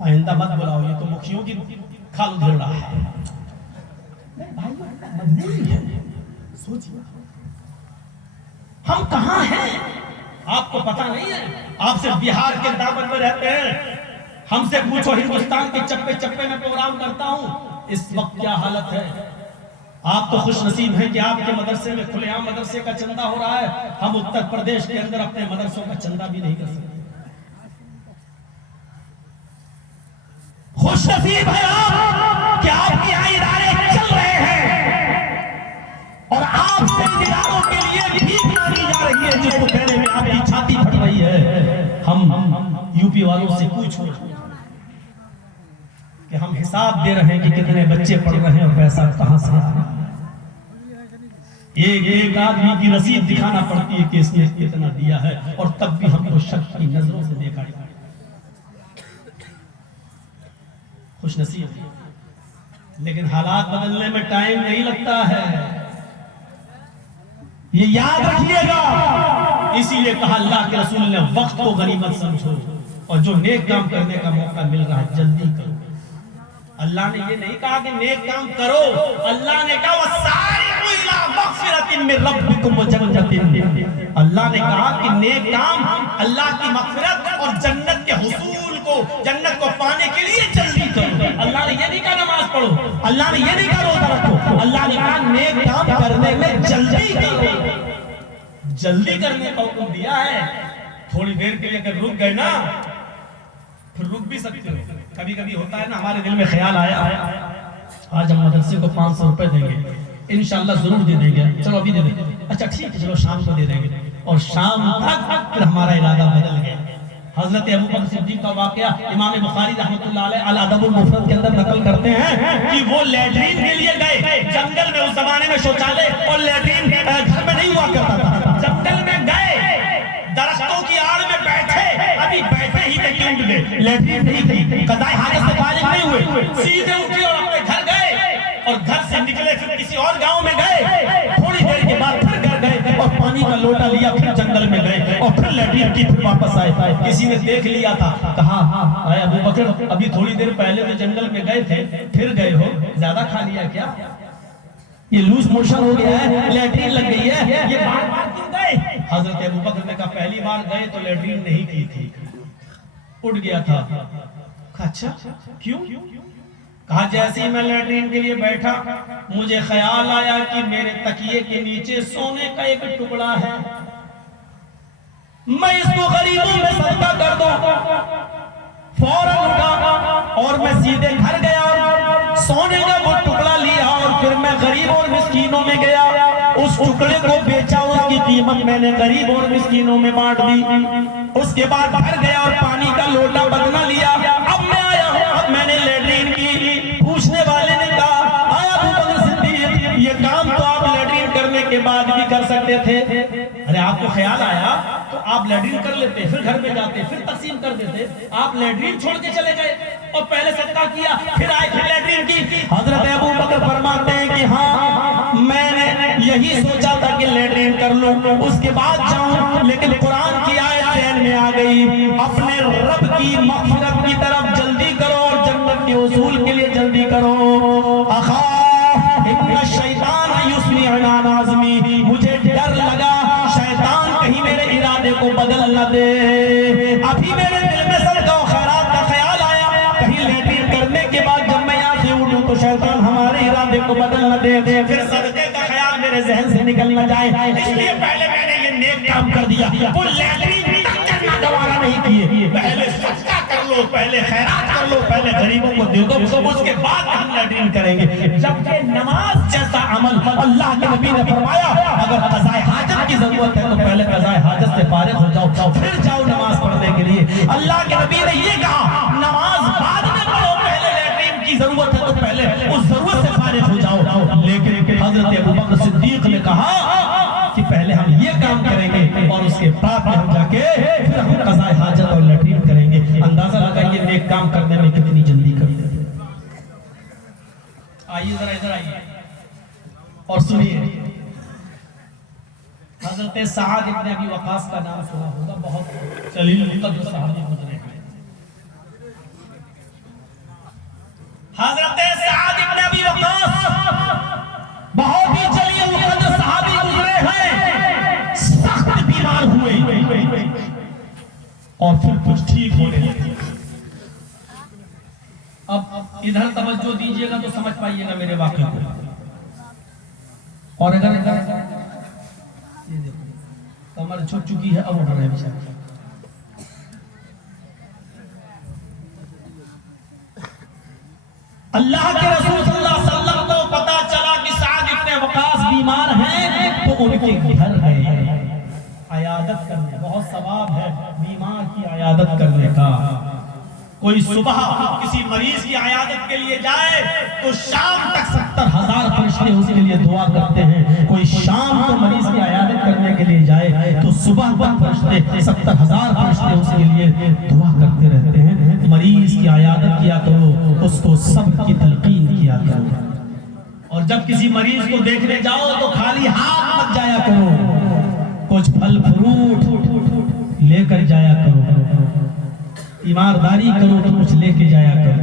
आइंदा मत बुलाओ, ये तो मुखियों की खाल उधेड़ रहा है। भाई मजबूरी है, सोचिए हम कहाँ हैं, आपको पता नहीं है? आप सिर्फ बिहार के दामन में रहते हैं। हमसे पूछो, हिंदुस्तान के चप्पे चप्पे में प्रोग्राम करता हूं, इस वक्त क्या हालत है। आप तो खुश नसीब हैं कि आपके मदरसे में खुलेआम मदरसे का चंदा हो रहा है। हम उत्तर प्रदेश के अंदर अपने मदरसों का चंदा भी नहीं कर सकते। खुश नसीब है आप कि आपके यहाँ इदारे चल रहे हैं और आपसे इन इदारों के लिए भीख मांगी जा रही है, जिसको कहने में आपकी छाती फट रही है। हम यूपी वालों से पूछो कि हम हिसाब दे रहे हैं कि कितने बच्चे पढ़ रहे हैं और पैसा कहां से आ रहा है। एक आदमी की रसीद दिखाना पड़ती है कि इसने कितना दिया है, और तब भी हमको शक की नजरों से देखा जाता है। खुश नसीब, लेकिन हालात बदलने में टाइम नहीं लगता है, ये याद रखिएगा। इसीलिए कहा अल्लाह के रसूल ने, वक्त को गनीमत समझो और जो नेक काम करने का मौका मिल रहा है जल्दी करो। अल्लाह ने ये नहीं कहा कि नेक काम करो, अल्लाह ने कहा वसारिउ इला मगफिरतिन मिन रब्बिकुम व जन्नतिन। अल्लाह ने कहा कि नेक काम अल्लाह की मगफिरत और जन्नत के हुसूल को, जन्नत को पाने के लिए जल्दी करो। अल्लाह ने ये नहीं कहा नमाज पढ़ो, अल्लाह ने ये नहीं कहा रोजा रखो, अल्लाह ने कहा नेक काम करने में जल्दी करो। जल्दी करने का हुक्म दिया है। थोड़ी देर के लिए अगर रुक गए ना, फिर रुक भी सकते हो। कभी कभी होता है ना, हमारे दिल में ख्याल आया आज हम मदरसे को 500 रुपए देंगे, इंशाल्लाह जरूर दे देंगे, चलो अभी दे देंगे, अच्छा ठीक है चलो शाम को दे देंगे, और शाम तक फिर हमारा इरादा बदल गया। हजरत अबू बकर सिद्दीक का वाकया इमाम बुखारी रहमतुल्लाह अलैह अल अदबुल मुफरद के अंदर नकल करते हैं कि वो लैट्रिन के लिए गए जंगल में। उस जमाने में शौचालय और लैट्रिन घर में नहीं हुआ करता था। जंगल में गए, दरख्तों की आड़ में बैठे, अभी बैठे ही थे कि उठ गए, लैट्रिन नहीं थी, कज़ाए हाजत से फारिग नहीं हुए, सीधे उठे और अपने घर गए, और घर से निकले फिर किसी और गांव में गए। थोड़ी देर के बाद फिर घर गए और पानी का लोटा लिया, फिर जंगल में गए और फिर लैट्रिन की, फिर वापस आए। किसी ने देख लिया था, कहा आए अबू बकर अभी थोड़ी देर पहले तो जंगल में गए थे, फिर गए हो, ज्यादा खा लिया क्या? ये लूज मोशन हो गया है, लैट्रिन लग गई है, ये बार बार क्यों गए? हजरत अबू बकर ने कहा पहली बार गए तो लैट्रिन नहीं की थी, उठ गया था। अच्छा क्यों? कहा जैसे ही मैं लैट्रिन के लिए बैठा, मुझे ख्याल आया कि मेरे तकिए के नीचे सोने का एक टुकड़ा है, मैं इसको गरीबों में सदका कर दूं। फौरन उठा और मैं सीधे घर गया और सोने का वो टुकड़ा लिया, और फिर मैं गरीब और मिस्कीनों में गया, उस टुकड़े को बेचा, उसकी कीमत मैंने गरीब और मिस्कीनों में बांट दी। उसके बाद घर गया और पानी का लोटा बदला लिया। अब मैं आया हूं, अब मैंने लैट्रिन की। पूछने वाले ने कहा आया अबू बकर सिद्दीक, ये काम तो आप लैट्रिन करने के बाद भी कर सकते थे। अरे आपको ख्याल आया तो आप लैट्रिन कर लेते, फिर घर में जाते, फिर तकसीम कर देते। आप लैट्रिन छोड़ के चले गए और पहले सदका किया, फिर आए फिर लैट्रिन की। हजरत अबू बकर फरमाते हैं कि हाँ मैंने यही सोचा था कि लैट्रिन कर लूं, उसके बाद जाऊं, लेकिन कुरान की आयत ज़हन में आ गई, अपने रब की मग़फ़िरत की तरफ जल्दी करो और जन्नत के उसूल के लिए जल्दी करो। इन्ना शैतान युस्मी अला नाज़मी, मुझे डर लगा शैतान कहीं मेरे इरादे को बदल न दे। अभी मेरे दिल में सदका और खैरात का ख्याल आया, कहीं लैट्रिन करने के बाद जब मैं यहाँ से उठूं तो शैतान हमारे इरादे को बदल न दे, फिर सदके का ख्याल मेरे ज़हन से निकल न जाए, इसलिए पहले मैंने ये नेक काम कर दिया। वो लैट्रिन तक करना दोबारा नहीं किए, पहले सदका कर लो, पहले खैरात कर लो, पहले गरीबों को दे दो, उसके बाद हम लैट्रिन करेंगे। जबकि नमाज जैसा अमल अल्लाह के नबी ने फरमाया, अगर क़ज़ाए हाजत की जरूरत है तो पहले क़ज़ाए हाजत से फारिग हो जाओ, फिर जाओ नमाज पढ़ने के लिए। अल्लाह के नबी ने ये कहा नमाज बाद में पढ़ो, पहले लैट्रिन की जरूरत है तो पहले उस जरूरत से फारिग हो जाओ। लेकिन हजरत अबू बकर सिद्दीक ने कहा कि पहले हम ये काम करेंगे और उसके बाद हम जाके फिर हम क़ज़ाए हाजत और लैट्रिन करेंगे। अंदाजा लगाइए नेक काम करने में कितनी जल्दी कर देते। आइए जरा इधर आइए और सुनिए, हजरत साद इब्न अबी वक़ास का नाम सुना होगा, बहुत जलील मुक़द्दस सहाबी गुजरे हैं। और फिर कुछ ठीक होने लगे। अब इधर तवज्जो दीजिएगा तो समझ पाइएगा मेरे वाक्य को। और अगर ये देखो कमर झुक चुकी है, अब उठ रहे हैं बेचारे। अल्लाह के रसूल सल्लल्लाहु अलैहि वसल्लम को पता चला कि साद इब्न वकास बीमार हैं, तो उनके घर गए अयादत करने। बहुत सवाब है बीमार की अयादत करने का। कोई सुबह किसी मरीज की अयादत के लिए जाए तो शाम तक 70,000 फरिश्ते उसके लिए दुआ करते हैं। कोई शाम को मरीज की अयादत करने के लिए जाए तो सुबह तक फरिश्ते 70,000 फरिश्ते उसके लिए दुआ करते रहते हैं। मरीज की अयादत किया करो, उसको सब्र की तलकीन किया करो। और जब किसी मरीज को देखने जाओ तो खाली हाथ मत जाया करो, कुछ फल फ्रूट लेकर जाया करो। ईमानदारी करो तो कुछ लेके जाया करो।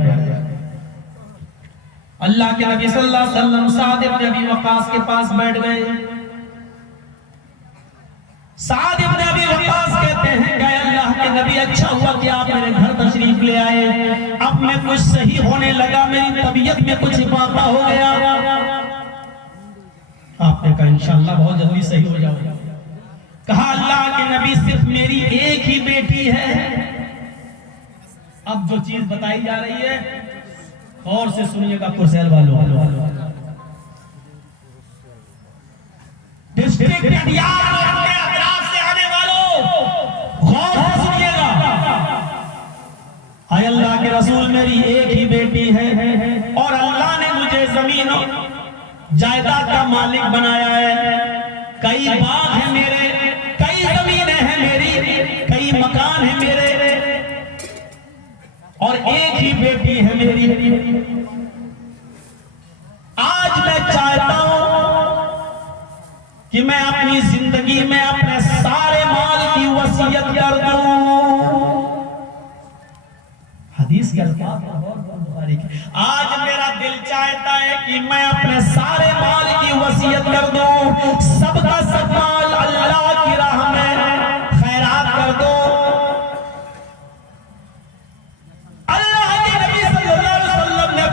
अल्लाह के नबी सल्लल्लाहु अलैहि वसल्लम साद इब्न अबी वक्कास के पास बैठ गए। साद इब्न अबी वक्कास कहते हैं कि अल्लाह के नबी, अच्छा हुआ कि आप मेरे घर तशरीफ ले आए। अब मैं कुछ सही होने लगा, मेरी तबीयत में कुछ इजाफा हो गया। आपने कहा इंशाअल्लाह बहुत जल्दी सही हो जाओगे। कहा अल्लाह के नबी सिर्फ मेरी एक ही बेटी है। अब जो चीज बताई जा रही है और से सुनिएगा कुरसैल वालों, डिस्ट्रिक्ट कटिहार और अतराफ से आने वालों गौर से सुनिएगा। हाय अल्लाह के रसूल, मेरी एक ही बेटी है और अल्लाह ने मुझे जमीन जायदाद का मालिक बनाया है। कई बाग है मेरे, कई जमीनें हैं मेरी, कई मकान है मेरे, और एक ही बेटी है मेरी। आज मैं चाहता हूं कि मैं अपनी जिंदगी में अपने सारे माल की वसीयत कर दूं। हदीस के अल्फाज आज मेरा दिल चाहता है कि मैं अपने सारे माल की वसीयत कर दूं, सबका सब माल अल्लाह की राह में खैरात कर दूं।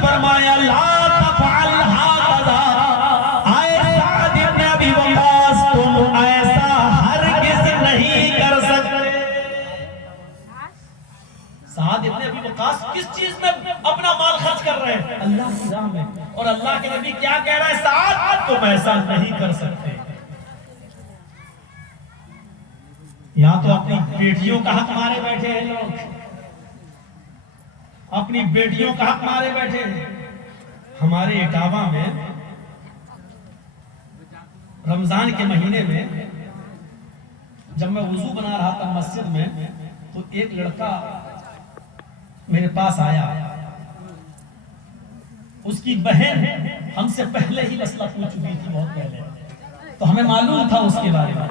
फरमाया ला तफअल हाकज़ा, आए साद इब्न अबी वक्कास, तुम ऐसा हरगिज़ नहीं कर सकते। साद इब्न अबी वक्कास किस चीज में अपना माल खर्च कर रहे हैं? अल्लाह की राह में। और अल्लाह के नबी क्या कह रहे हैं? साद तुम ऐसा नहीं कर सकते। यहां तो अपनी बेटियों का हक मारे बैठे हैं लोग, अपनी बेटियों का हक मारे बैठे। हमारे इटावा में रमजान के महीने में जब मैं वुजू बना रहा था मस्जिद में, तो एक लड़का मेरे पास आया। उसकी बहन हमसे पहले ही मसला पूछ चुकी थी, बहुत पहले, तो हमें मालूम था उसके बारे में।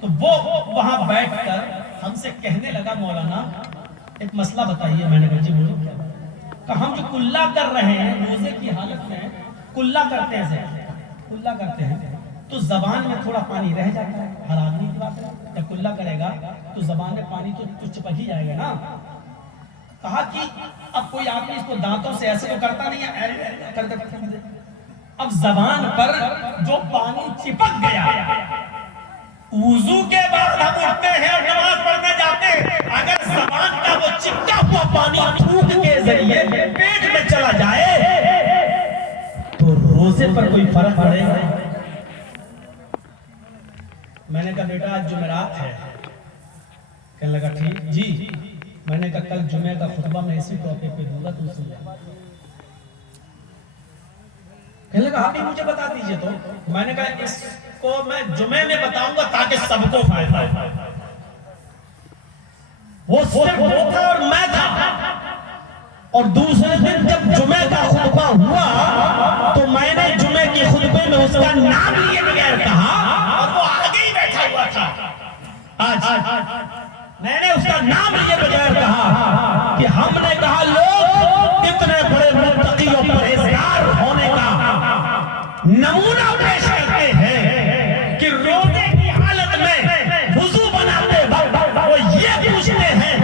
तो वो वहां बैठकर हमसे कहने लगा, मौलाना एक मसला बताइए। मैंने कहा जी बोलो क्या? कहा हम जो कुल्ला कर रहे हैं रोजे की हालत में, कुल्ला करते हैं, कुल्ला करते हैं तो जबान में थोड़ा पानी रह जाता है। हर आदमी की बात है, जब कुल्ला करेगा तो जबान में पानी तो चिपक ही जाएगा ना। कहा कि अब कोई आदमी इसको दांतों से ऐसे तो करता नहीं है, अब जबान पर जो पानी चिपक गया, वुजू के बाद हम उठते हैं और नमाज पढ़ने जाते हैं, अगर ज़बान का वो चिपका हुआ पानी थूक के जरिए पेट में चला जाए तो रोजे पर कोई फर्क पड़ेगा? मैंने कहा बेटा आज जुमेरात है। कहने लगा ठीक जी। मैंने कहा कल जुमे का खुतबा मैं इसी टॉपिक पे दूंगा, तुम सुन ले। कहने लगा आप ही मुझे बता दीजिए। तो मैंने कहा इसको मैं जुमे में बताऊंगा ताकि सबको फायदा हो। वो सिर्फ वो था और मैं था। और दूसरे दिन जब जुमे का खुतबा हुआ तो मैंने जुमे के खुतबे में उसका नाम लिए बगैर कहा, और वो आगे ही बैठा हुआ था। आज मैंने उसका नाम लिए बगैर कहा कि हमने कहा लोग इतने बड़े मुत्तकी और परहेजगार होने का नमूना पेश करते हैं कि रोजे की हालत में वुजू बनाते वक्त वो ये पूछते हैं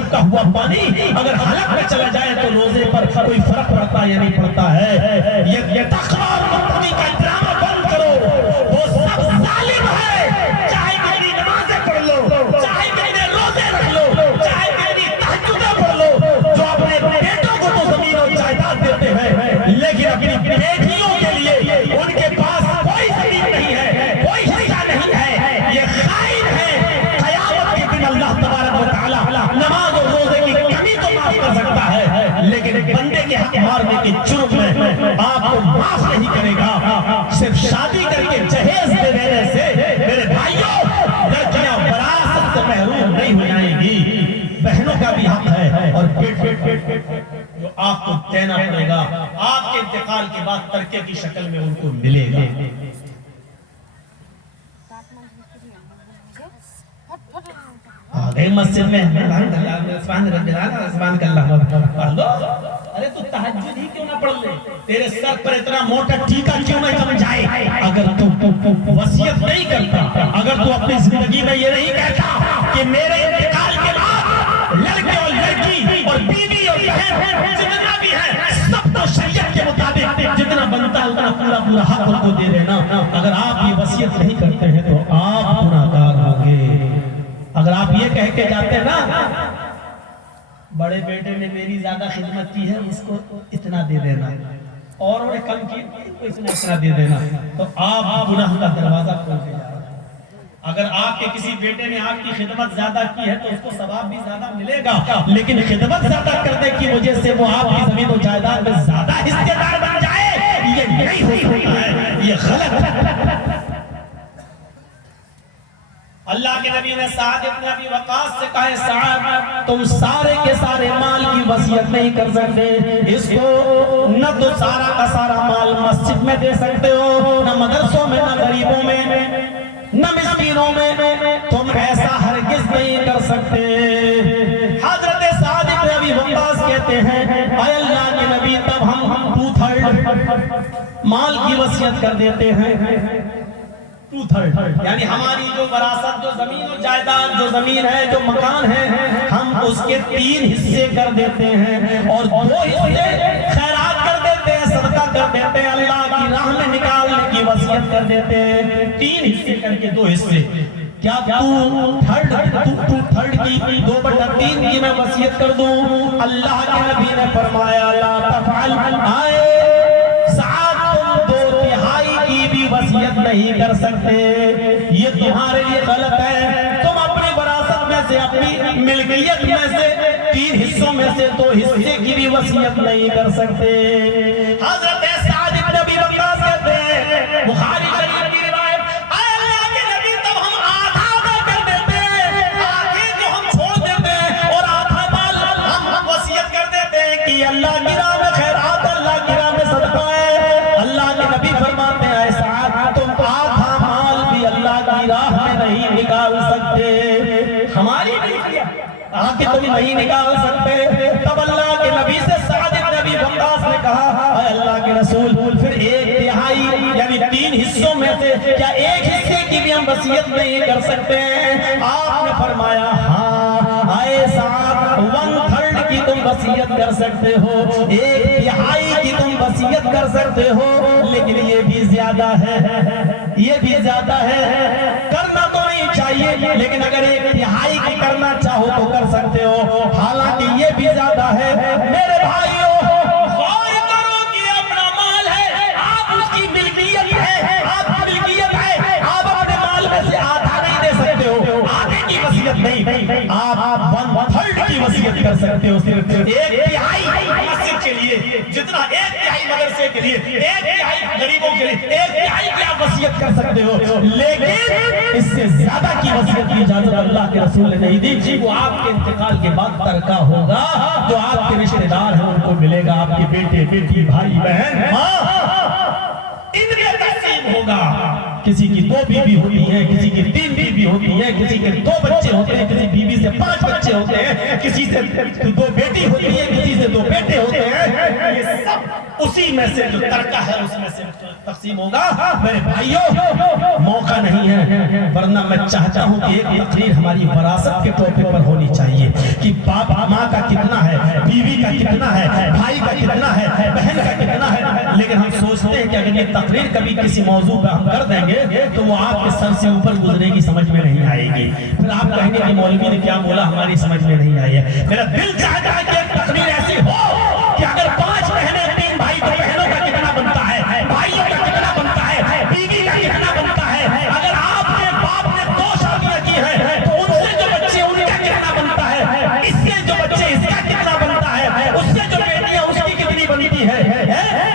चिपका हुआ पानी अगर हलक में चला जाए तो रोजे पर कोई फर्क पड़ता या नहीं पड़ता है। ये तकवा और मुत्तकी का ड्रामा बंद करो। वो सब जालिम है, चाहे कितनी नमाजें पढ़ लो, चाहे कितने रोजे रख लो, चाहे कितनी तहज्जुदें पढ़ लो, जो अपने बेटों को तो जमीन और जायदाद देते हैं लेकिन अपनी बेटियों के लिए उनके पास कोई जमीन नहीं है, कोई हिस्सा नहीं है। ये खाइन है। क़यामत के दिन अल्लाह तबारक व तआला नमाज और रोजे की कमी तो माफ कर सकता है, लेकिन बंदे के हक मारने के जुर्म में आपको माफ नहीं करेगा। सिर्फ शादी करके जहेज दे देने से मेरे भाइयों लड़कियां विरासत से महरूम नहीं हो जाएंगी। बहनों का भी हक है और जो आपको देना पड़ेगा, आपके इंतकाल के बाद तरके की शक्ल में उनको मिलेगा। आ गए मस्जिद में पढ़ लो। अरे तू तहज्जुद ही क्यों ना पढ़ ले? तेरे सर पर इतना मोटा टीका क्यों नहीं जम जाए? अगर तू वसीयत नहीं करता, अगर तू अपनी जिंदगी में ये नहीं कहता कि मेरे इंतकाल के बाद लड़के और लड़की और बीवी और बहन जितना भी है सबको शरीयत के मुताबिक जितना बनता है उतना पूरा पूरा हक उनको दे देना। अगर आप ये वसीयत नहीं करते हैं तो आप गुनाहगार होंगे। अगर आप ये कह के जाते हैं ना, बड़े बेटे ने मेरी ज्यादा खिदमत की है, उसको इतना दे देना, और उन्हें कम की तो इतना दे देना, तो आप गुनाह का दरवाजा खोलते जा रहे हैं। अगर आपके किसी बेटे ने आपकी खिदमत ज्यादा की है तो उसको सवाब भी ज्यादा मिलेगा, लेकिन खिदमत ज्यादा करने की वजह से वो आपकी जमीन और जायदाद में ज्यादा हिस्सेदार बन जाए, ये नहीं हो सकता है, ये गलत है। अल्लाह के नबी ने साद इब्न अबी वक़ास से कहा, साद तुम सारे के सारे माल की वसीयत नहीं कर सकते, इसको न तो सारा का सारा माल मस्जिद में दे सकते हो, न मदरसों में, न गरीबों में, न मिस्कीनों में, तुम ऐसा हरगिज नहीं कर सकते। हजरत साद इब्न अबी वक़ास कहते हैं, ऐ अल्लाह के नबी तब हम 2/3 माल की वसीयत कर देते हैं। 2/3 यानी हमारी जो वरासत, जो जमीन और जायदाद, जो जमीन है, जो मकान है, हम उसके 3 हिस्से कर देते हैं और 2 हिस्से खैरात कर देते हैं, सदका कर देते हैं, अल्लाह की राह में निकालने की वसीयत कर देते हैं। 3 हिस्से करके 2 हिस्से। क्या 2/3 की 2/3 की मैं वसीयत कर दूं? अल्लाह के नबी ने फरमाया, ला तफअल, आए वसीयत नहीं कर सकते, ये तुम्हारे लिए गलत है। तुम अपनी विरासत में से, अपनी मिल्कियत में से 3 हिस्सों में से 2 हिस्से की भी वसीयत नहीं कर सकते। हज़रत साद इब्न अबी वक़ास कहते हैं, बुखारी शरीफ की रिवायत, अल्लाह के नबी तब हम आधा कर देते हैं, आधे को हम छोड़ देते हैं और आधा माल हम वसीयत कर देते हैं कि अल्लाह की राह में खैरात, अल्लाह की राह में सदका है। अल्लाह के नबी फरमाते हैं, नहीं निकाल सकते, हमारी आके तुम नहीं निकाल सकते। तब अल्लाह के नबी से साद इब्न अबी वक़ास ने कहा, अल्लाह के रसूल फिर 1/3 यानी 3 हिस्सों में से क्या 1 हिस्से की भी हम वसीयत नहीं कर सकते हैं? आपने फरमाया, हाँ, आए साद 1/3 की तुम वसीयत कर सकते हो, 1/3 की तुम वसीयत कर सकते हो, लेकिन ये भी ज्यादा है, ये भी ज्यादा है। करना तो नहीं चाहिए, लेकिन अगर 1/3 की करना चाहो तो कर सकते हो, हालांकि ये भी ज्यादा है। मेरे भाइयों, गौर करो कि अपना माल है, आप उसकी मिल्कियत है, आपकी मिल्कियत है, आप अपने माल में से आधा नहीं दे सकते हो, आधे की वसीयत नहीं, आप 1/3 की वसीयत कर सकते हो। सिर्फ 1/3 मस्जिद के लिए, जितना 1/3 मदरसे के लिए, 1/3 गरीबों के लिए, 1/3 की आप वसीयत कर सकते हो, लेकिन इससे ज्यादा की वसीयत की इजाजत अल्लाह के रसूल ने नहीं दी। वो आपके इंतकाल के बाद तरका होगा, जो आपके रिश्तेदार हैं उनको मिलेगा, आपके बेटे बेटी भाई बहन इनके तकसीम होगा। किसी की 2 बीवी होती है, किसी की 3 बीवी होती है, किसी के 2 बच्चे होते हैं, किसी बीवी से 5 बच्चे होते हैं, किसी से 2 बेटी होती है, किसी से 2 बेटे होते हैं। ये सब उसी में से जो तरका है उसमें से तकसीम होगा। मेरे भाइयों, मौका नहीं है, वरना मैं चाहता हूं कि एक तकरीर हमारी विरासत के टॉपिक पर होनी चाहिए कि बाप माँ का कितना है, बीवी का कितना है, भाई का कितना है, बहन का कितना है। लेकिन हम सोचते हैं कि अगर ये तकरीर कभी किसी मौजू पर हम कर देंगे तो वो आपके सर से ऊपर गुजरेगी, समझ में नहीं आएगी। फिर आप कहेंगे कि मौलवी ने क्या बोला, हमारी समझ में नहीं आई है। मेरा दिल चाहता है कि एक तकरीर ऐसी हो कि अगर 5 बहनें 3 भाई, तो बहनों का कितना बनता है, भाइयों का कितना बनता है, बीवी का कितना बनता है। अगर आपके बाप ने 2 शादियां की है तो उनसे जो बच्चे उनका कितना बनता है, इससे जो बच्चे इसका कितना बनता है, उससे जो बेटियां उसकी कितनी बनती है।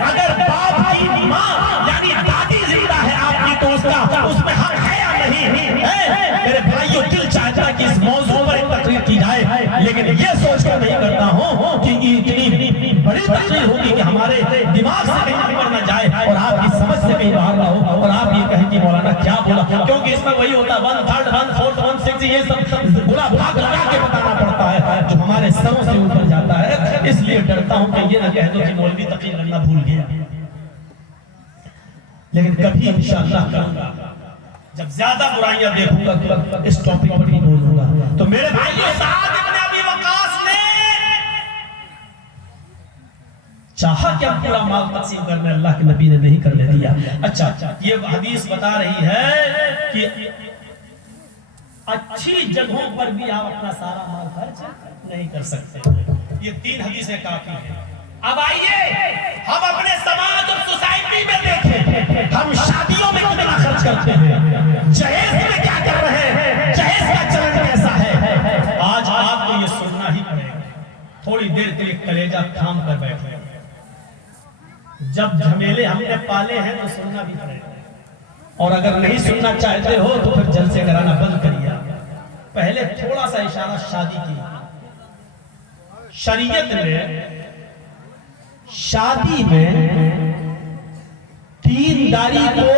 अगर बाप की माँ यानी दादी जिंदा है आपकी तो उसका उसमें हक है या नहीं है। मेरे भाइयों, दिल चाहता है कि इस मौजू पर एक तकरीर की जाए, लेकिन ये सोच कर नहीं करता हूँ कि इतनी बड़ी तकरीर होगी कि हमारे दिमाग से कहीं ऊपर न जाए और आपकी समझ से कहीं बाहर ना हो और आप ये कहें कि मौलाना क्या बोला, क्योंकि इसमें वही होता है 1/3, 1/4, 1/6 ये सब गुना भाग लगा के बताना पड़ता है जो हमारे सरों से ऊपर जाता है। इसलिए डरता हूं कि ये ना कह दो कि मौलवी तकरीर करना भूल गया। लेकिन कभी इंशाअल्लाह करूंगा, जब ज्यादा बुराइयां देखूंगा इस टॉपिक पर ही बोलूंगा। तो मेरे भाइयों, साद इब्न अबी वक्कास ने चाहा कि हम पूरा माल तकसीम करने, अल्लाह के नबी ने नहीं करने दिया। अच्छा, ये हदीस बता रही है कि अच्छी जगहों पर भी आप अपना सारा माल खर्च नहीं कर सकते। ये 3 हदीसें काफी हैं। अब आइए हम अपने समाज और सोसाइटी में देखें, हम शादियों में कितना खर्च करते हैं, जहेज में क्या कर रहे हैं, जहेज का चलन कैसा है। आज आपको ये सुनना ही पड़ेगा। थोड़ी देर के लिए कलेजा थाम कर बैठे, जब झमेले हमने पाले हैं तो सुनना भी पड़ेगा। और अगर नहीं सुनना चाहते हो तो फिर जलसे कराना बंद करिए। पहले थोड़ा सा इशारा शादी की। शरीयत में शादी में दीनदारी को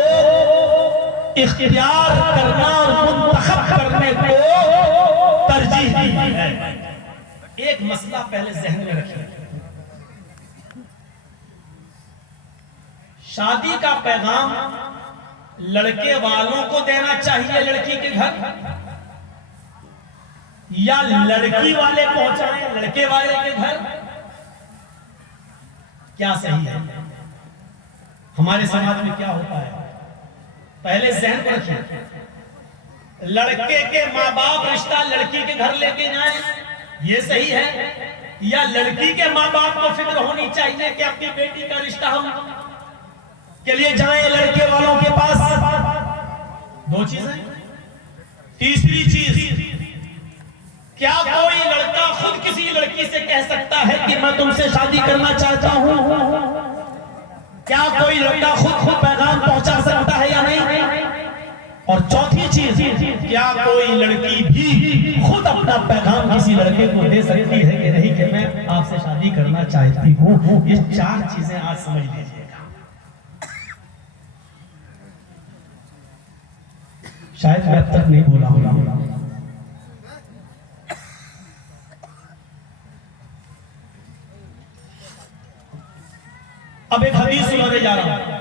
इख्तियार करना और मुंतखब करने को तरजीह दी है। एक मसला पहले जहन में रखिए, शादी का पैगाम लड़के वालों को देना चाहिए लड़की के घर, या लड़की वाले पहुंचाएं लड़के वाले के घर, क्या सही है? हमारे समाज में क्या होता है, पहले जहन को रखिए, लड़के के माँ बाप रिश्ता लड़की के घर लेके जाएं, ये सही है, या लड़की के माँ बाप को फिक्र होनी चाहिए कि अपनी बेटी का रिश्ता हम के लिए जाएं लड़के वालों के पास? 2 चीजें। तीसरी चीज, क्या कोई लड़का खुद किसी लड़की से कह सकता है कि मैं तुमसे शादी करना चाहता हूं? क्या कोई लड़का खुद पैगाम पहुंचा सकता है या नहीं? और चौथी चीज, क्या कोई लड़की भी खुद अपना पैगाम किसी लड़के को दे सकती है कि नहीं कि मैं आपसे शादी करना चाहती हूं? ये 4 चीजें आज समझ लीजिएगा। शायद मैं अब तक नहीं बोला हूं। अब एक हदीस सुनाने जा रहा हूं,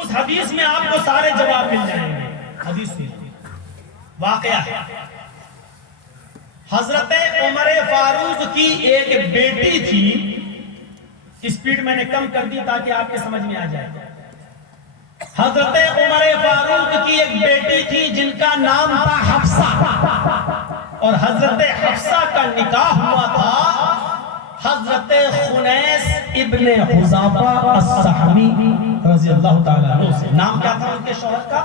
उस हदीस में आपको सारे जवाब मिल जाएंगे। हदीस वाकया है, हजरत उमर फारूक की एक बेटी थी। स्पीड मैंने कम कर दी ताकि आपके समझ में आ जाए। हजरत उमर फारूक की एक बेटी थी जिनका नाम था हफ्सा, और हजरत हफ्सा का निकाह हुआ था हजरत खुनैस इब्ने हुज़ाफा अस्सहमी रज़ियल्लाहु ताला अन्हु से। नाम क्या था उनके शौहर का?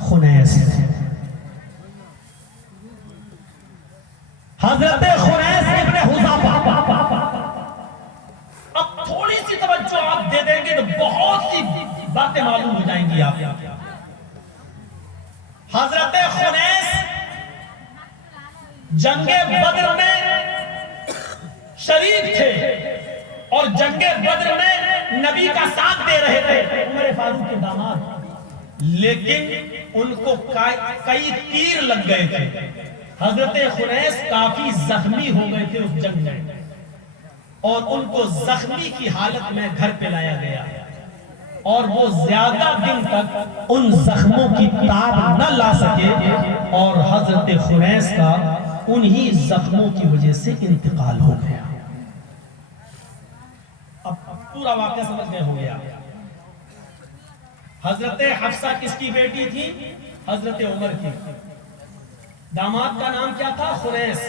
खुनैस। हजरत खुनैस इब्ने हुज़ाफा। अब थोड़ी सी तवज्जो आप दे देंगे तो बहुत सी बातें मालूम हो जाएंगी आप। हजरत खुनैस जंगे बद्र में शरीक थे और जंगे बद्र में नबी का साथ दे रहे थे। उमर फारूक के दामाद लेकिन उनको कई तीर लग गए थे। हजरत खुनैस काफी जख्मी हो गए थे उस जंग में, और उनको जख्मी की हालत में घर पे लाया गया, और वो ज्यादा दिन तक उन जख्मों की ताब न ला सके, और हजरत खुनैस का उन्हीं जख्मों की वजह से इंतकाल हो गया। अब पूरा वाक़या समझ गए हो गया। हजरत हफ्सा किसकी बेटी थी? हजरत उमर की। दामाद का नाम क्या था? खुनैस।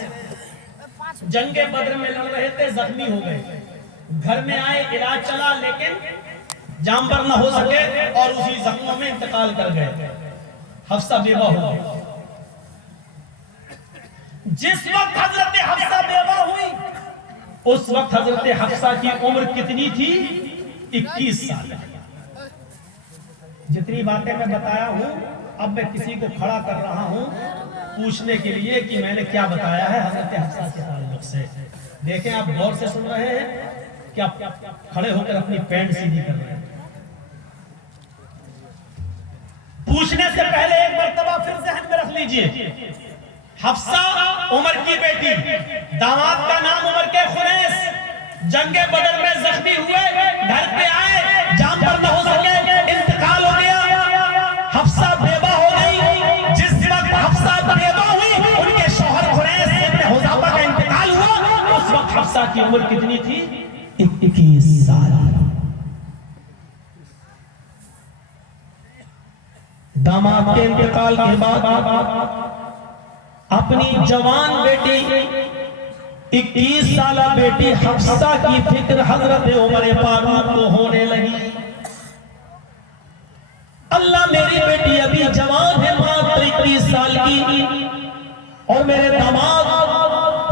जंगे बद्र में लड़ रहे थे, जख्मी हो गए, घर में आए, इलाज चला, लेकिन जाम पर न हो सके और उसी जख्मों में इंतकाल कर गए। हफ्सा बेवा हो गई। जिस वक्त हजरत हफ्सा बेवा हुई, उस वक्त हजरत हफ्सा की उम्र कितनी थी? 21 साल। जितनी बातें मैं बताया हूं, अब मैं किसी को खड़ा कर रहा हूं पूछने के लिए कि मैंने क्या बताया है हजरत हफ्सा के ताल्लुक से। देखें, आप गौर से सुन रहे हैं क्या? खड़े होकर अपनी पैंट सीधी कर रहे हैं। पूछने से पहले एक मर्तबा फिर ज़हन में रख लीजिए, हफ्सा उमर की बेटी, दामाद का नाम उमर के खुनैस, जंगे बदर में जख्मी हुए, घर पे आए, जाम पर न हो सके, इंतकाल हो गया, हफ्सा बेवा हो गई। जिस वक्त हफ्सा बेवा हुई, उनके शौहर खुनैस इब्न हुज़ाफा का इंतकाल हुआ, उस वक्त हफ्सा की उम्र कितनी थी? 21 साल। दामाद के इंतकाल के बाद अपनी जवान बेटी, 21 साल बेटी हफ्सा की फिक्र हजरत उमर फारूक को होने लगी। अल्लाह, मेरी बेटी अभी जवान है, मात्र 21 साल की, और मेरे दामाद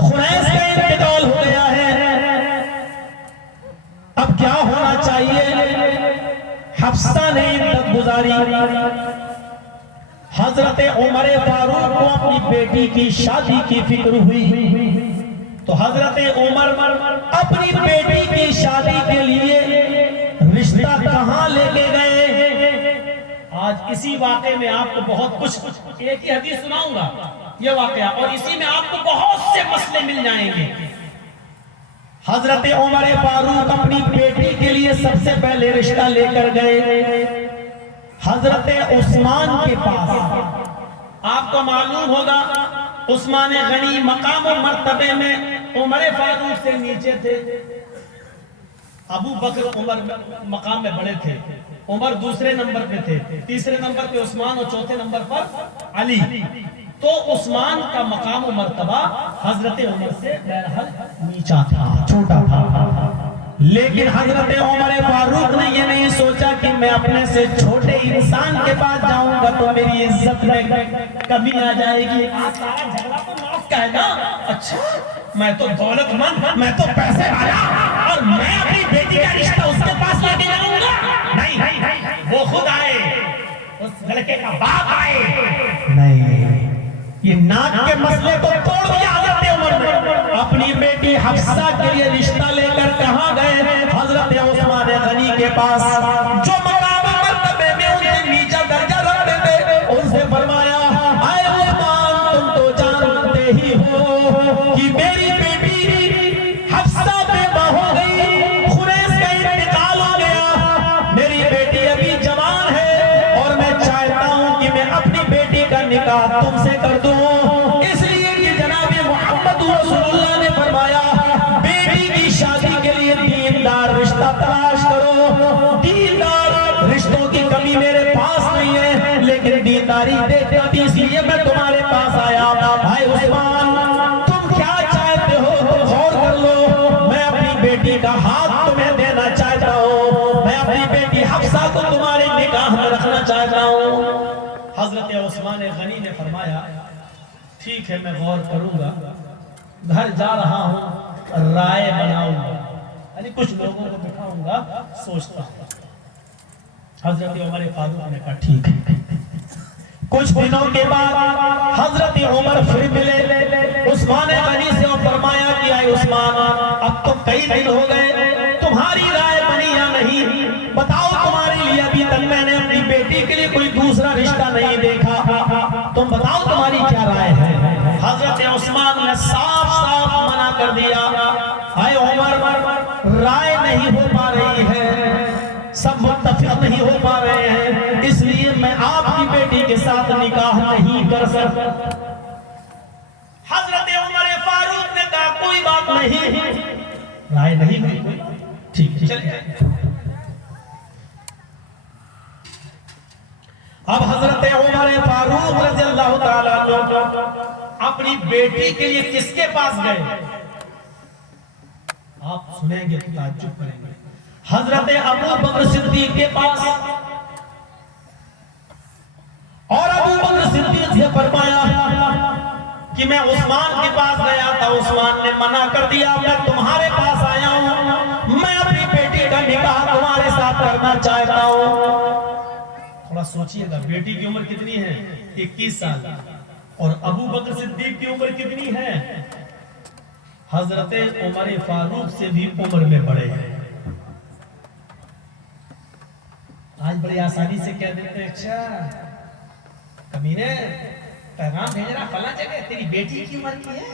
खुनैस का इंतकाल हो गया है, अब क्या होना चाहिए? हफ्सा ने इद्दत गुजारी। हजरत उमर फारूक को अपनी बेटी की शादी की फिक्र हुई, तो हजरत उमर अपनी बेटी की शादी के लिए रिश्ता कहां लेके गए? आज इसी वाक़े में आपको बहुत कुछ, एक ही हदीस सुनाऊंगा ये वाक़या, और इसी में आपको बहुत से मसले मिल जाएंगे। हजरत उमर फारूक अपनी बेटी के लिए सबसे पहले रिश्ता लेकर गए हजरत उस्मान के पास। आपको मालूम होगा, उस्मान गनी मकाम और मर्तबे में उमर फारूक से नीचे थे। अबू बकर उमर मकाम में बड़े थे, उमर दूसरे नंबर पे थे, तीसरे नंबर पे उस्मान और चौथे नंबर पर अली। तो उस्मान का मकाम और मर्तबा हजरत उमर से बहरहाल नीचा था, छोटा था। लेकिन हजरत उमर फारूक ने ये नहीं सोचा कि मैं अपने से छोटे इंसान के पास जाऊंगा तो मेरी इज्जत में कमी आ जाएगी। आज सारा झगड़ा तो माफ का है ना? अच्छा, मैं तो दौलतमंद, मैं तो पैसे वाला, और मैं अपनी बेटी का रिश्ता उसके पास लेके जाऊंगा? नहीं, वो खुद आए, उस लड़के का बाप आए। नहीं, ये नाक के मसले को तोड़ दिया हजरत उमर ने। अपनी बेटी हफ्सा के लिए रिश्ता लेकर कहां गए? हजरत उस्मान गनी के पास, जो मकाम मर्तबे में उनसे नीचा दर्जा रखते थे। उनसे फरमाया, आए उस्मान, तुम तो जानते ही हो कि मेरी बेटी हफ्सा बेवा हो गई, खुनैस का इंतकाल हो गया, मेरी बेटी अभी जवान है, और मैं चाहता हूं कि मैं अपनी बेटी का निकाह तुमसे कर दूं। इसलिए कि जनाब मोहम्मद रसूलुल्लाह ने फरमाया, बेटी की शादी के लिए दीनदार रिश्ता तलाश करो। दीनदार रिश्तों की कमी मेरे पास नहीं है, लेकिन दीनदारी देखती थी, इसलिए मैं तुम्हारे पास आया। भाई उस्मान, तुम क्या चाहते हो? तुम गौर कर लो। मैं अपनी बेटी का हाथ तुम्हें देना चाहता हूँ, मैं अपनी बेटी हफ्सा को तुम्हारे निकाह में रखना चाहता हूँ। हजरत उस्मान गनी ने फरमाया, ठीक है, मैं गौर करूंगा, घर जा रहा हूं, राय बनाऊंगा, यानी कुछ लोगों को बिठाऊंगा, सोचता हूं। हजरत उमर फारूक ने कहा ठीक है। कुछ दिनों के बाद हजरत उमर फिर मिले उस्मान गनी से और फरमाया कि आए उस्मान, अब तो कई दिन हो गए, तुम्हारी राय बनी या नहीं? बताओ, तुम्हारे लिए अभी तक मैंने अपनी बेटी के लिए कोई दूसरा कर दिया, हाय उमर राय नहीं हो पा रही है, सब मुत्तफिक नहीं हो पा रहे हैं, इसलिए मैं आपकी बेटी के साथ निकाह नहीं कर सकता। हजरत उमर फारूक ने कहा कोई बात नहीं, राय नहीं हुई, ठीक है चलिए। अब हजरत उमर फारूक रज़ियल्लाहु ताला अन्हु अपनी बेटी के लिए किसके पास गए? आप सुनेंगे तो ताज्जुब करेंगे। हजरत अबू बकर सिद्दीक के पास। और अबू बकर सिद्दीक से फरमाया कि मैं उस्मान के पास गया था, उस्मान ने मना कर दिया, मैं तुम्हारे पास आया हूं, मैं अपनी बेटी का निकाह तुम्हारे साथ करना चाहता हूं। थोड़ा सोचिएगा, बेटी की उम्र कितनी है? 21 साल। और अबू बकर सिद्दीक की उम्र कितनी है? हजरत उमर फारूक से भी उम्र में बड़े हैं। आज बड़ी आसानी से कह देते हैं, अच्छा कमीने पैगाम भेज रहा फला जगह, तेरी बेटी की उम्र की है।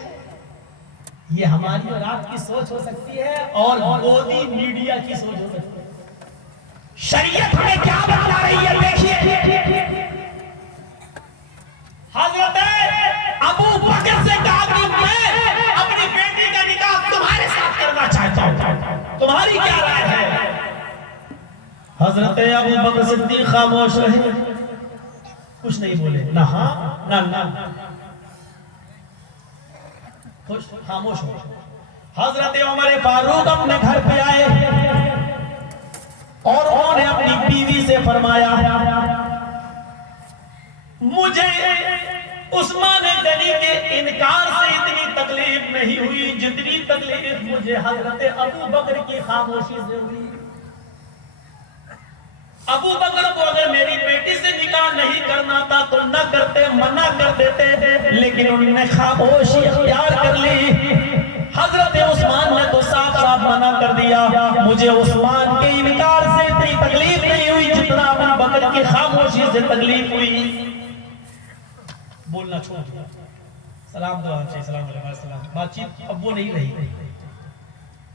ये हमारी और आपकी सोच हो सकती है, और मोदी मीडिया की सोच हो सकती है। शरीयत हमें क्या बता रही है देखिए। हजरत अबू बकर से कहा कि मैं अपनी बेटी का निकाह तुम्हारे साथ करना चाहता हूं, तुम्हारी क्या राय है? हजरत अबू बकर सिद्दीक खामोश रहे, कुछ नहीं बोले, ना हाँ ना ना, खुश खामोश हो। हजरत उमर फारूक अपने घर पे आए और उन्होंने अपनी बीवी से फरमाया, मुझे उस्मान गनी के इनकार से इतनी तकलीफ नहीं हुई जितनी तकलीफ मुझे हजरत अबू बकर की खामोशी से हुई। अबू बकर को अगर मेरी बेटी से निकाह नहीं करना था तो न करते, मना कर देते, लेकिन उन्होंने खामोशी अख्तियार कर ली। हजरत उस्मान ने तो साफ साफ मना कर दिया। मुझे उस्मान के इनकार से इतनी तकलीफ नहीं हुई जितना अबू बकर की खामोशी से तकलीफ हुई। बोलना छोड़ दिया, सलाम दुआ चाहिए, सलाम अलैकुम, बातचीत अब वो नहीं रही।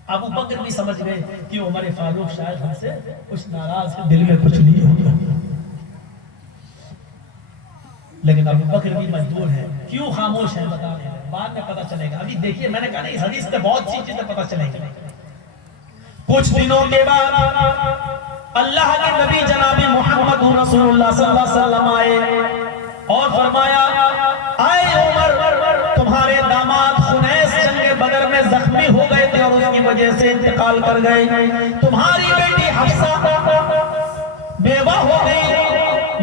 अबू बकर भी समझ गए कि उमर फारूक शायद हमसे कुछ नाराज है, दिल में कुछ नहीं हो गया, लेकिन अबू बकर भी मजबूर है। क्यों खामोश है बता रहे हैं, बाद में पता चलेगा। अभी देखिए, मैंने कहा इस हदीस से बहुत सी चीजें पता चलेंगी। कुछ दिनों के बाद अल्लाह के नबी जनाब मोहम्मद रसूलुल्लाह सल्लल्लाहु अलैहि वसल्लम आए और फरमाया, आए उमर, तुम्हारे दामाद खुनैस जंग के बदर में जख्मी हो गए थे और उसकी वजह से इंतकाल कर गए। तुम्हारी बेटी हफ्सा बेवा हो गई,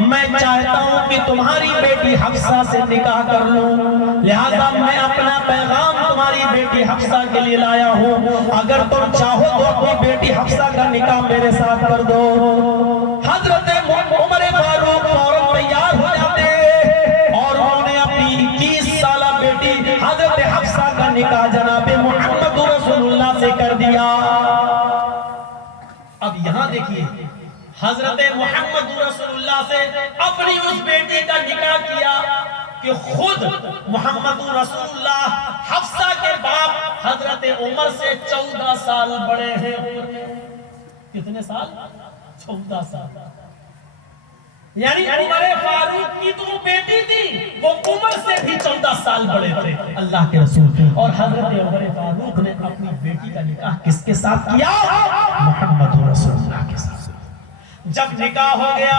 मैं चाहता हूं कि तुम्हारी बेटी हफ्सा से निकाह कर लूं, लिहाजा मैं अपना पैगाम तुम्हारी बेटी हफ्सा के लिए लाया हूं, अगर तुम चाहो तो अपनी बेटी हफ्सा का निकाह मेरे साथ कर दो। हजरत उमर फारूक फौरन तैयार हो जाते और उन्होंने अपनी 21 साला बेटी हजरत हफ्सा का निकाह जनाब मोहम्मद रसूलुल्लाह से कर दिया। अब यहां देखिए, हजरत मोहम्मद रसूलुल्लाह से अपनी उस बेटी का निकाह किया कि खुद मोहम्मद रसूलुल्लाह हफ्सा के बाप हजरत उमर से 14 साल बड़े हैं। कितने साल? 14 साल। यानी उमर फारूक की तो बेटी थी, वो उमर से भी 14 साल बड़े थे अल्लाह के रसूल। और हजरत उमर फारूक ने अपनी बेटी का निकाह किसके साथ किया? मोहम्मद रसूलुल्लाह के साथ। जब निकाह हो गया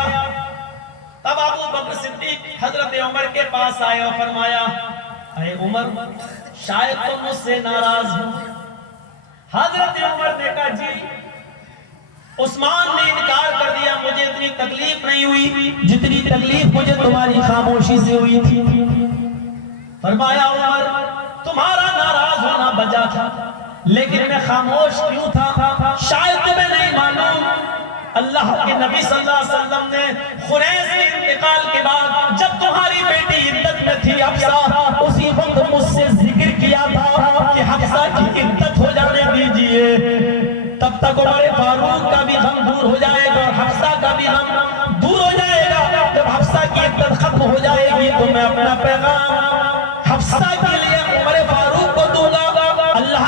तब अबू बकर सिद्दीक हजरत उमर के पास आए और फरमाया, अरे उमर, शायद तुम मुझसे नाराज हो। हजरत उमर ने कहा, जी उस्मान ने इनकार कर दिया, मुझे इतनी तकलीफ नहीं हुई जितनी तकलीफ मुझे तुम्हारी खामोशी से हुई थी। फरमाया, उमर, तुम्हारा नाराज होना बजा था, लेकिन मैं खामोश क्यों था? शायद तुम्हें नहीं मालूम, अल्लाह के नबी सल्लल्लाहु अलैहि वसल्लम ने खुरैश के इंतकाल के बाद जब तुम्हारी बेटी इद्दत में थी हफ्सा, उसी वक्त मुझसे जिक्र किया था कि हफ्सा की इद्दत हो जाने दीजिए, तब तक उमर फारूक का भी गम दूर हो जाएगा और हफ्सा का भी गम दूर हो जाएगा। जब हफ्सा की इद्दत खत्म हो जाएगी तो मैं अपना पैगाम हफ्सा के लिए उमर फारूक को दूंगा। अल्लाह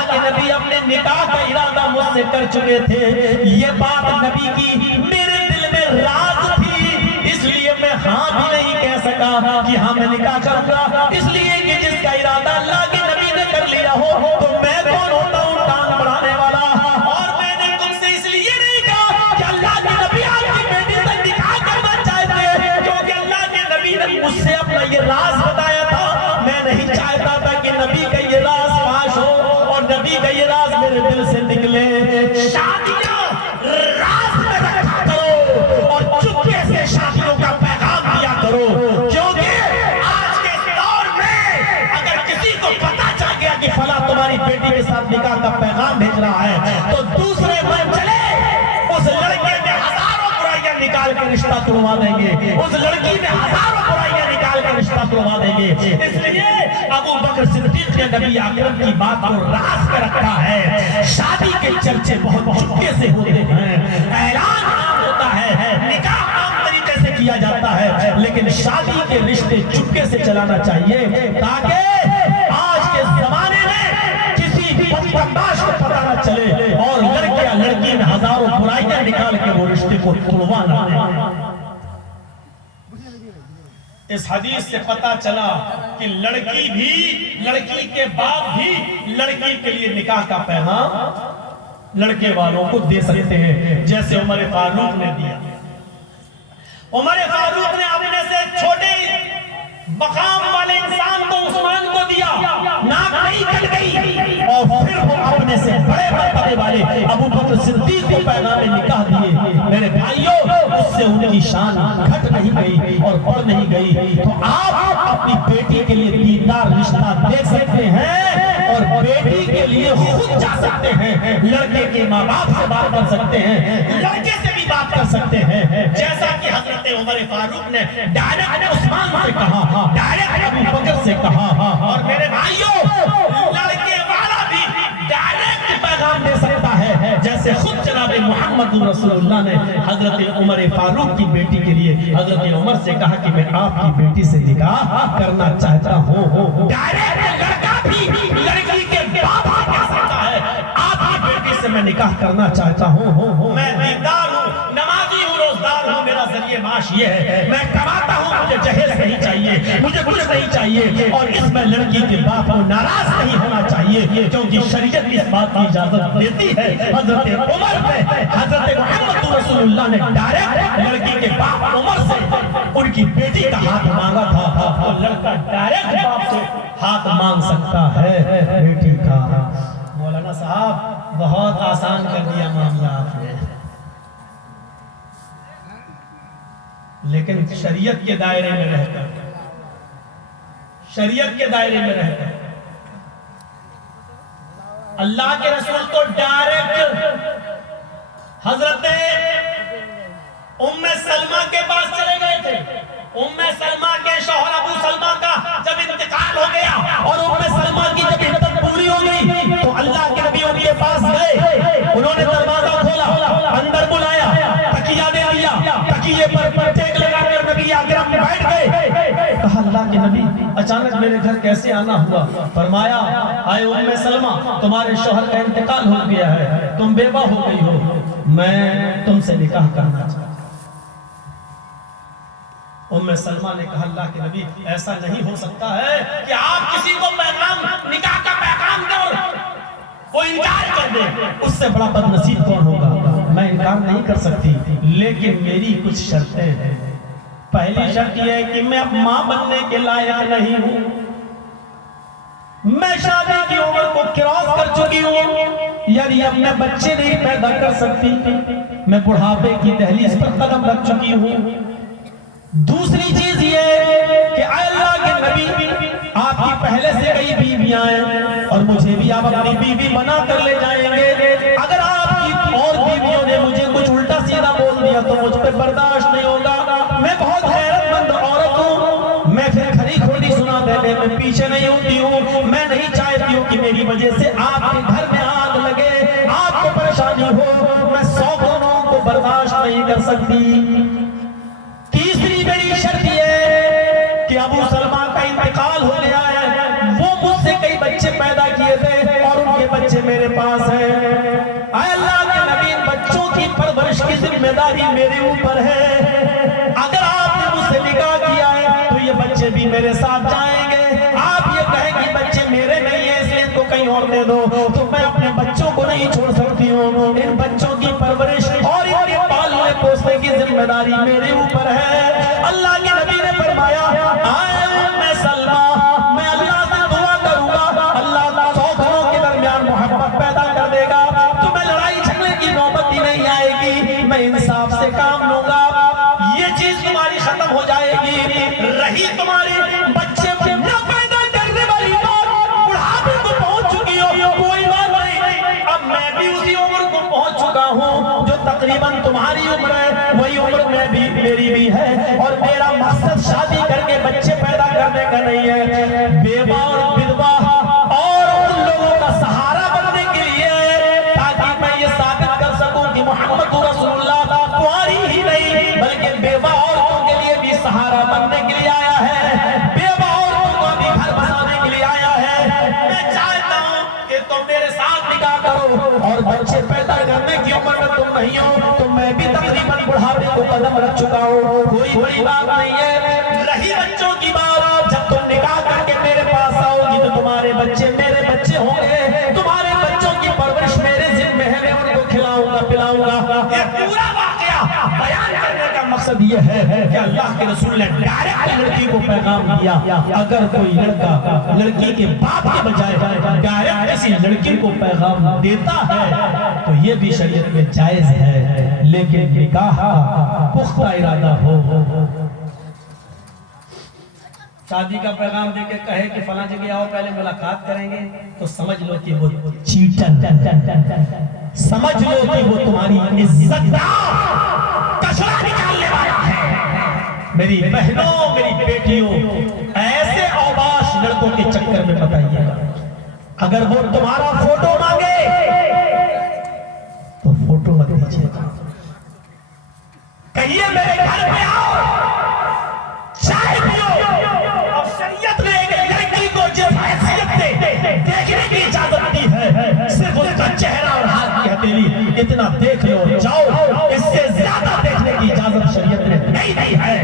से कर चुके थे। ये बात नबी की मेरे दिल में राज थी, इसलिए मैं हाँ भी नहीं कह सका कि हाँ मैं निकाह करूंगा, इसलिए कि जिसका इरादा अल्लाह के नबी ने कर लिया हो तो मैं कौन होता हूँ कान बढ़ाने वाला। और मैंने तुमसे इसलिए नहीं कहा कि अल्लाह के नबी आपकी बेटी से निकाह करना चाहते, क्योंकि अल्लाह के नबी ने मुझसे अपना ये राज बताया था। मैं नहीं चाहता था कि नबी का ये राज फाश हो और नबी का ये राज मेरे दिल से निकले। शादियां राज में रखा करो और चुपके से शादियों का पैगाम दिया करो, क्योंकि आज के दौर में अगर किसी को पता चल गया कि फला तुम्हारी बेटी के साथ निकाह का पैगाम भेज रहा है तो दूसरे मन चले उस लड़के में हजारों बुराइयां निकाल के रिश्ता तोड़वा देंगे, उस लड़की में हजारों बुराइयां निकाल के रिश्ता तोड़वा देंगे। इसलिए अबू बकर सिद्दीक ने नबी अकरम की बात को राज कर रखा है। शादी के चर्चे बहुत चुपके से होते हैं, ऐलान होता है, निकाह आम तरीके से किया जाता है, लेकिन शादी के रिश्ते चुपके से चलाना चाहिए ताकि आज के जमाने में किसी बदमाश को पता न चले और लड़के या लड़की में हजारों बुराइयां निकाल के वो रिश्ते को तोड़वा ना दे। इस हदीस से पता चला कि लड़की भी, लड़की के बाप भी लड़की के लिए निकाह का पैगाम लड़के वालों को दे सकते हैं, जैसे उमर फारूक ने दिया। उमर फारूक ने अपने से छोटे मकाम वाले इंसान को उस्मान को दिया, नाक नहीं कट गई, और फिर वो अपने से बड़े मर्तबे वाले अबू बकर सिद्दीक को पैगाम निकाह दिए। मेरे भाइयों, उससे उनकी शान घट नहीं गई और बढ़ नहीं गई। तो आप अपनी बेटी के लिए दीनदार रिश्ता देख सकते हैं और बेटी के लिए खुद जा सकते हैं, लड़के के माँ बाप से बात कर सकते हैं, लड़के से भी बात कर सकते हैं, जैसा कि हजरत उमर फारूक ने डायरेक्ट उस्मान से कहा, डायरेक्ट अबू बकर से कहा। और मेरे भाइयों, लड़के वाला भी डायरेक्ट पैगाम दे सकता है, जैसे खुद जनाब मोहम्मद रसूलुल्लाह ने हजरत उमर फारूक की बेटी के लिए हजरत उमर से कहा कि मैं आपकी बेटी से निकाह करना चाहता हूँ। डायरेक्ट लड़का भी लड़की के बाप से कह सकता है, आपकी बेटी से मैं निकाह करना चाहता हूँ, मैं दीनदार हूँ, नमाजी हूँ, रोजदार हूँ, मेरा जरिए माश ये है, मैं कमाता हूँ, मुझे जहेज नहीं चाहिए, मुझे कुछ नहीं चाहिए, और इसमें लड़की के बाप को नाराज नहीं होना चाहिए, क्योंकि शरीयत इस बात की इजाजत देती है। हजरत उमर पे हजरत मोहम्मद रसूलुल्लाह ने डायरेक्ट लड़की के बाप उमर से उनकी बेटी का हाथ मांगा था, तो लड़का डायरेक्ट बाप से हाथ मांग सकता है बेटी का। मौलाना साहब, बहुत आसान कर दिया मामला आपने, लेकिन शरीयत के दायरे में रहकर, शरीयत के दायरे में रहकर अल्लाह के रसूल तो डायरेक्ट हजरत उम्मे सलमा के पास चले गए थे। उम्मे सलमा के शौहर अबू सलमा का जब इंतकाल हो गया और उम्मे सलमा की जब इद्दत पूरी हो गई तो अल्लाह के नबी उनके पास गए, उन्होंने दरवाजा खोला, अंदर बुलाया, तकिया दे दिया, तकिए पर टेक लगाकर नबी अकरम बैठ गए। कहा अल्लाह के नबी, अचानक मेरे घर कैसे आना हुआ? फरमाया, आए उम्मे सलमा, तुम्हारे शौहर का इंतकाल हो गया है, तुम बेवा हो गई हो, मैं तुमसे निकाह करना चाहता। उम्मे सलमा ने कहा अल्लाह के नबी, ऐसा नहीं हो सकता है कि आप किसी को पैगाम, निकाह का पैगाम दो, वो इनकार कर दे, उससे बड़ा बदनसीब कौन होगा? मैं इनकार नहीं कर सकती, लेकिन मेरी कुछ शर्तें हैं। पहली शर्त यह है कि मैं अब मां बनने के लायक नहीं हूं, मैं शादी की उम्र को क्रॉस कर चुकी हूं, यानी अब मैं बच्चे नहीं पैदा कर सकती, मैं बुढ़ापे की दहलीज पर कदम रख चुकी हूं। दूसरी चीज ये कि अल्लाह के नबी, आपकी पहले से कई बीवियां हैं और मुझे भी आप अपनी बीवी बना कर ले जाएंगे। अगर आपकी और बीवियों ने मुझे कुछ उल्टा सीधा बोल दिया तो मुझ पर बर्दाश्त नहीं होगा। मैं बहुत गैरतमंद औरत हूँ, मैं फिर खरी खोटी सुना देने में पीछे नहीं होती हूँ। मैं नहीं चाहती हूँ कि मेरी वजह से आपके घर में आग लगे, आपको परेशानी हो, मैं 100 लोगों को बर्दाश्त नहीं कर सकती। तीसरी मेरी शर्त ये कि अबू सलमा का इंतकाल हो गया है, वो मुझसे कई बच्चे पैदा किए थे और उनके बच्चे मेरे पास हैं। अल्लाह जिम्मेदारी मेरे ऊपर है। अगर आपने मुझसे निकाह किया है तो ये बच्चे भी मेरे साथ जाएंगे। आप ये कहेंगे बच्चे मेरे नहीं है इसलिए इनको कहीं और दे दो, तो मैं अपने बच्चों को नहीं छोड़ सकती हूँ। इन बच्चों की परवरिश और इनके पालने पोसने की जिम्मेदारी मेरे ऊपर है। अल्लाह के नबी ने फरमाया, मैं सलमा, मैं अल्लाह से दुआ करूंगा, अल्लाह 100 घरों के दरमियान मोहब्बत पैदा कर देगा, तुम्हें लड़ाई झगड़े की नौबत ही नहीं आएगी, मैं इंसाफ से काम लूंगा, ये चीज तुम्हारी खत्म हो जाएगी। रही तुम्हारे बच्चे न पैदा करने वाली बात, बुढ़ापे को पहुंच चुकी हो, कोई बात नहीं, अब मैं भी उसी उम्र को पहुंच चुका हूँ जो तकरीबन तुम्हारी उम्र है, वही उम्र में भी मेरी भी है, और मेरा मकसद शादी करके बच्चे पैदा करने का नहीं है, बेवा और विधवा और उन लोगों का सहारा बनने के लिए, ताकि मैं ये साबित कर सकूं कि मोहम्मद रसूलुल्लाह कुंवारी ही नहीं बल्कि बेवा औरतों के लिए भी सहारा बनने के लिए आया है, बेवा औरतों को भी घर बसाने के लिए आया है। मैं चाहता हूं कि तुम मेरे साथ निकाह करो, और बच्चे पैदा करने की उम्र में तुम नहीं हो तो मैं भी तकरीबन बुढ़ापे को कदम रख चुका हूँ, कोई बड़ी बात नहीं है। रही बच्चों की बात, जब तुम निकाह करके मेरे पास आओगी तो तुम्हारे बच्चे मेरे बच्चे होंगे, तुम्हारे बच्चों की परवरिश मेरे जिम्मे है, मैं उनको खिलाऊंगा पिलाऊंगा। ये पूरा वाकया बयान करने का मकसद ये है कि अल्लाह के रसूल ने डायरेक्ट लड़की को पैगाम दिया, अगर कोई लड़का लड़की के बाप के बजाय डायरेक्ट ऐसी लड़की को पैगाम देता है तो ये भी शरीयत में जायज है, लेकिन निकाह पुख्ता इरादा हो। शादी का पैगाम देके कहे कि फला जगह आओ पहले मुलाकात करेंगे, तो समझ लो कि वो चीटर, समझ लो कि वो तुम्हारी इज्जत का कचरा निकालने वाला है। मेरी बहनों, मेरी बेटियों, ऐसे औबाश लड़कों के चक्कर में बताइएगा, अगर वो तुम्हारा फोटो मांगे तो फोटो मत दीजिएगा, कहिए मेरे घर में आओ चाय पियो। और शरीयत ने एक लड़की को जिस हैसियत से देखने की इजाजत दी है, सिर्फ उसका चेहरा और हाथ की हथेली इतना देख लो जाओ, इससे ज्यादा देखने की इजाजत शरीयत ने नहीं दी है।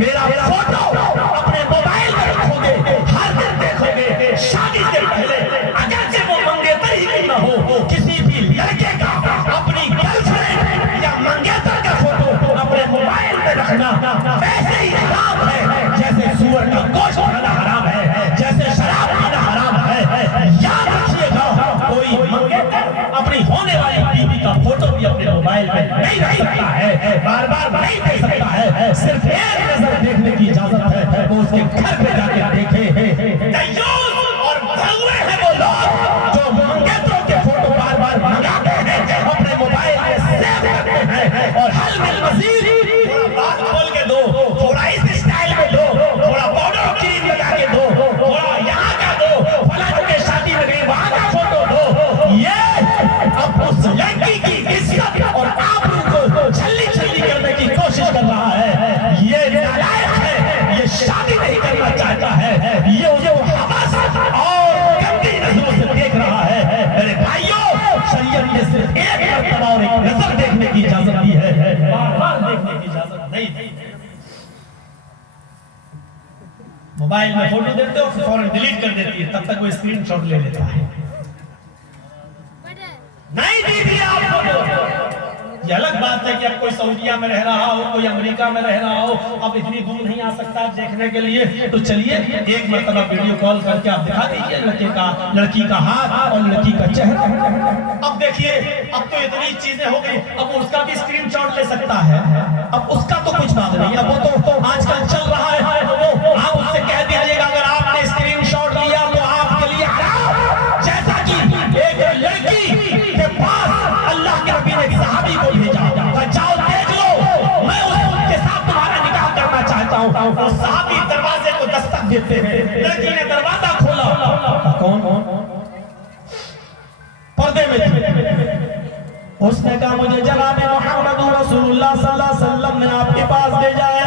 मेरा फोटो अपने मोबाइल में रखोगे, हर दिन देखोगे, शादी से पहले अगर से वो मंगेतर ही क्यों ना हो, किसी भी लड़के का अपनी गर्लफ्रेंड या मंगेतर का फोटो अपने मोबाइल में रखना वैसे ही हराम है जैसे सुअर का गोश्त खाना हराम है, जैसे शराब पीना हराम है। याद रखिएगा, कोई मंगेतर अपनी होने वाली बीवी का फोटो भी अपने मोबाइल में नहीं रख सकता है, बार बार नहीं देख सकता है, सिर्फ एक नजर देखने की इजाजत है, वो उसके घर पे जाके देखे। और भगवे हैं वो लोग जो मंगेतरों के फोटो बार बार मंगाते हैं, अपने मोबाइल में सेव करते हैं, और हल मिल मजीद बात खोल के दो, थोड़ा इस स्टाइल में दो, थोड़ा पाउडर क्रीम लगा के दो, थोड़ा यहाँ का दो, फलाने के शादी में गई वहां का फोटो दो। ये अब उस लड़की की इज्जत और आबरू को छल्ली छल्ली करने की कोशिश कर रहा है। ये नालायक है, ये शादी नहीं करना चाहता है, ये उसको हवस और गंदी नजरों से देख रहा है। मेरे भाइयों, शरीयत ने सिर्फ एक मर्तबा और एक नजर देखने की इजाजत दी है, बार बार देखने की इजाजत नहीं दी। मोबाइल में फोटो देते हो फिर फौरन डिलीट कर देती है, तब तक वो स्क्रीनशॉट ले लेता है। नहीं दीजिए आप फोटो। ये अलग बात है कि अब कोई सऊदीया में रह रहा हो, कोई अमेरिका में रह रहा हो, अब इतनी दूर नहीं आ सकता देखने के लिए, तो चलिए एक मरतबा वीडियो कॉल करके आप दिखा दीजिए लड़की का हाथ और लड़की का चेहरा। अब देखिए, अब तो इतनी चीजें हो गई, अब उसका भी स्क्रीनशॉट ले सकता है, अब उसका तो कुछ बात नहीं, अब वो तो आजकल चल रहा है। आप उससे कह दीजिएगा अगर आपने स्क्रीनशॉट लिया तो आपके लिए हराम, जैसा कि एक लड़की के पास अल्लाह के नबी ने सहाबी को भेजा, जाओ देख लो, मैं उसके साथ तुम्हारा निकाह करना चाहता हूँ। तो सहाबी दरवाजे को दस्तक देते हैं, लड़की ने दरवाजा खोला, कौन पर्दे में, उसने कहा मुझे जनाब मोहम्मद रसूलुल्लाह सल्लल्लाहु अलैहि वसल्लम ने आपके पास भेजा है,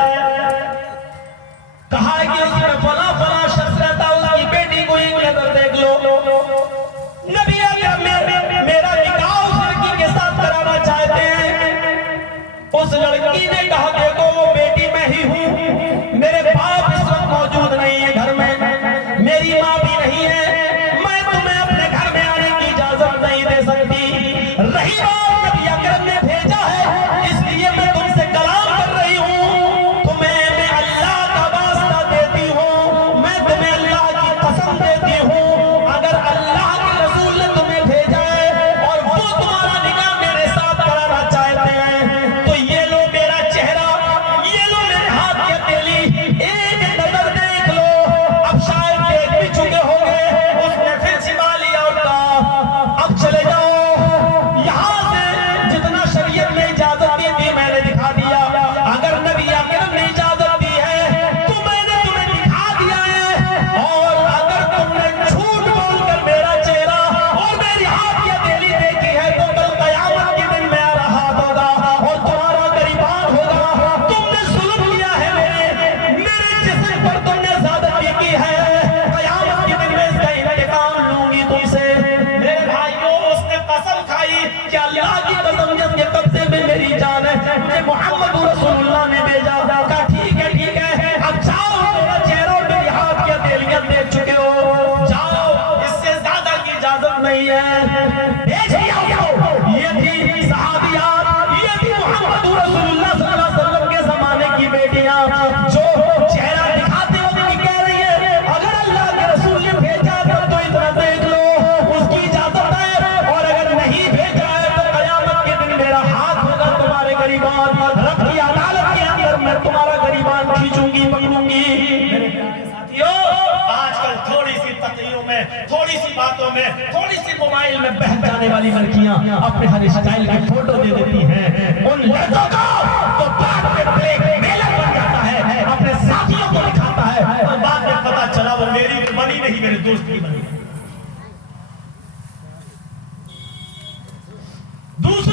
कहा कि उसमें फला फला शख्स रहता, उसकी बेटी को एक नजर देख लो। नबी अकरम मेरा निकाह उस लड़की के साथ कराना चाहते हैं, उस में, थोड़ी सी बातों में, थोड़ी सी मोबाइल में बहक जाने वाली लड़कियां अपने हर स्टाइल की फोटो दे देती हैं। उन लड़कों को